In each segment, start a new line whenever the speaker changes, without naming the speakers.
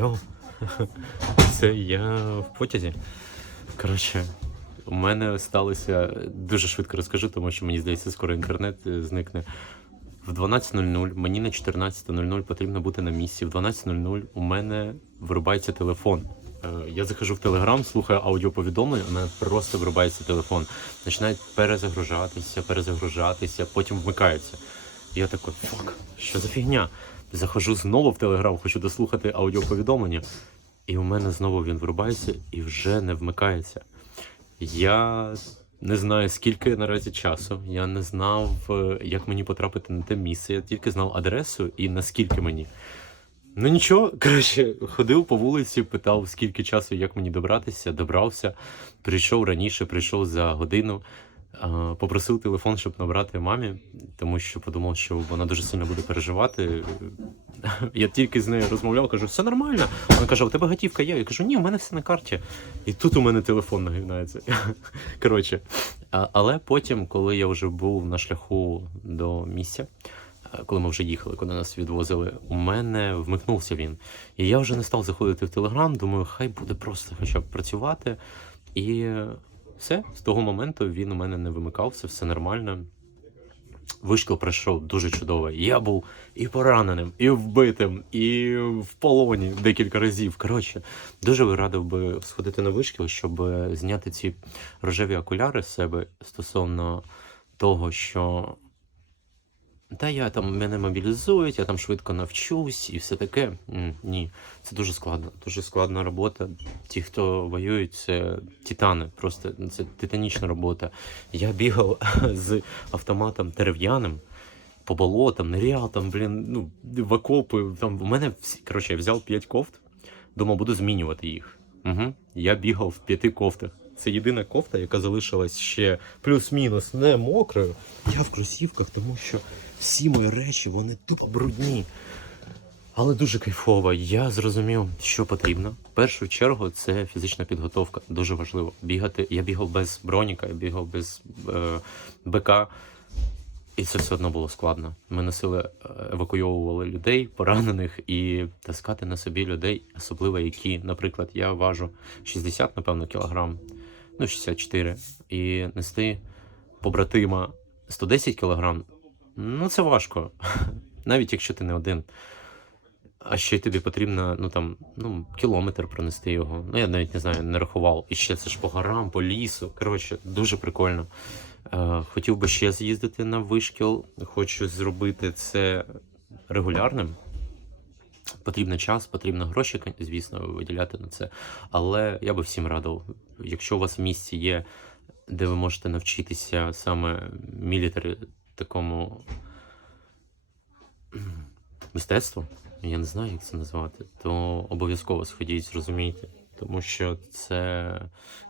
Йоу. Це я в потязі. Коротше, у мене сталося дуже швидко розкажу, тому що мені здається, скоро інтернет е, зникне. В 12.00 мені на 14.00 потрібно бути на місці. В 12.00 у мене вирубається телефон. Е, Я захожу в Телеграм, слухаю аудіоповідомлення, у мене просто вирубається телефон. Починають перезагружатися, перезагружатися, потім вмикаються. Я такий, фак, що за фігня? Заходжу знову в Телеграм, хочу дослухати аудіоповідомлення. І у мене знову він вирубається і вже не вмикається. Я не знаю, скільки наразі часу. Я не знав, е, як мені потрапити на те місце. Я тільки знав адресу і наскільки мені. Ну нічого, коротше, ходив по вулиці, питав, скільки часу, як мені добратися, добрався. Прийшов раніше, прийшов за годину. Попросив телефон, щоб набрати мамі, тому що подумав, що вона дуже сильно буде переживати. Я тільки з нею розмовляв, кажу, все нормально. Вона каже, у тебе готівка є? Я кажу, ні, у мене все на карті. І тут у мене телефон нагинається. Коротше, але потім, коли я вже був на шляху до місця, коли ми вже їхали, коли нас відвозили, у мене вмикнувся він. І я вже не став заходити в Телеграм, думаю, хай буде просто хоча б працювати. І все, з того моменту він у мене не вимикався, все нормально. Вишкіл пройшов дуже чудово. Я був і пораненим, і вбитим, і в полоні декілька разів. Коротше, дуже би радив би сходити на вишкіл, щоб е, зняти ці рожеві окуляри з себе стосовно того, що та я там мене мобілізують, я там швидко навчусь і все таке. Ні, це дуже складно. Дуже складна робота. Ті, хто воюють, це титани. Просто це титанічна робота. Я бігав з автоматом дерев'яним по болотам, ниряв там, блін, ну, в окопи. Там у мене всі. Коротше, я взяв 5 кофт, думав, буду змінювати їх. Угу. Я бігав в п'яти кофтах. Це єдина кофта, яка залишилась ще плюс-мінус не мокрою. Я в кросівках, тому що всі мої речі, вони тупо брудні. Але дуже кайфово. Я зрозумів, що потрібно. В першу чергу це фізична підготовка. Дуже важливо. Бігати. Я бігав без броніка, я бігав без е, БК. І це все одно було складно. Ми носили, е, евакуйовували людей, поранених, і таскати на собі людей, особливо які, наприклад, я важу 60, напевно, кілограм, ну 64, і нести побратима 110 кілограм, ну це важко, навіть якщо ти не один. А ще й тобі потрібно ну там ну кілометр пронести його. Ну я навіть не знаю, не рахував. І ще це ж по горам, по лісу. Коротше, дуже прикольно. Е, хотів би ще з'їздити на вишкіл. Хочу зробити це регулярним. Потрібен час, потрібно гроші, звісно, виділяти на це. Але я би всім радив, якщо у вас в місті є, де ви можете навчитися саме мілітарі такому мистецтву, я не знаю, як це назвати, то обов'язково сходіть, зрозумійте. Тому що це,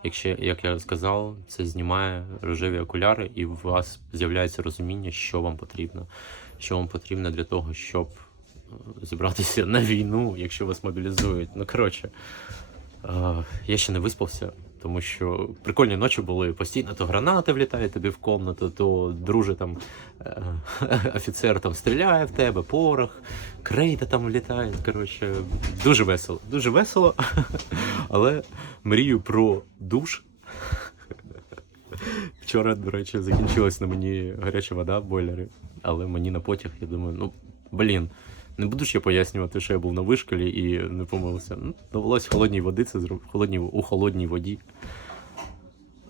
якщо, як я сказав, це знімає рожеві окуляри, і у вас з'являється розуміння, що вам потрібно. Що вам потрібно для того, щоб зібратися на війну, якщо вас мобілізують. Ну, коротше, я ще не виспався, тому що прикольні ночі були постійно, то гранати влітають тобі в комнату, то друже там е, офіцер там стріляє в тебе, порох, крейда там влітає. Коротше, дуже весело. Дуже весело. Але мрію про душ. Вчора, до речі, закінчилась на мені гаряча вода в бойлері, але мені на потяг, я думаю, ну блін, не буду я пояснювати, що я був на вишколі і не помилився. Ну, довелось холодній води це зробити холодній, у холодній воді.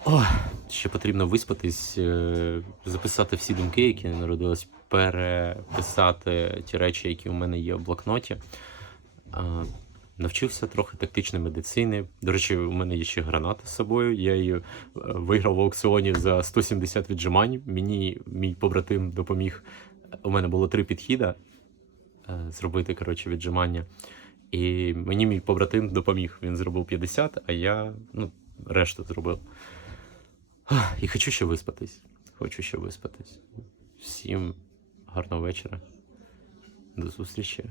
Ох, ще потрібно виспатись, е, записати всі думки, які народились, переписати ті речі, які у мене є в блокноті. Навчився трохи тактичної медицини. До речі, у мене є ще граната з собою. Я її е, виграв в аукціоні за 170 віджимань. Мені мій побратим допоміг. У мене було три підхіда е, зробити коротше, віджимання. І мені мій побратим допоміг. Він зробив 50, а я ну, решту зробив. І хочу ще виспатись. Хочу ще виспатись. Всім гарного вечора. До зустрічі.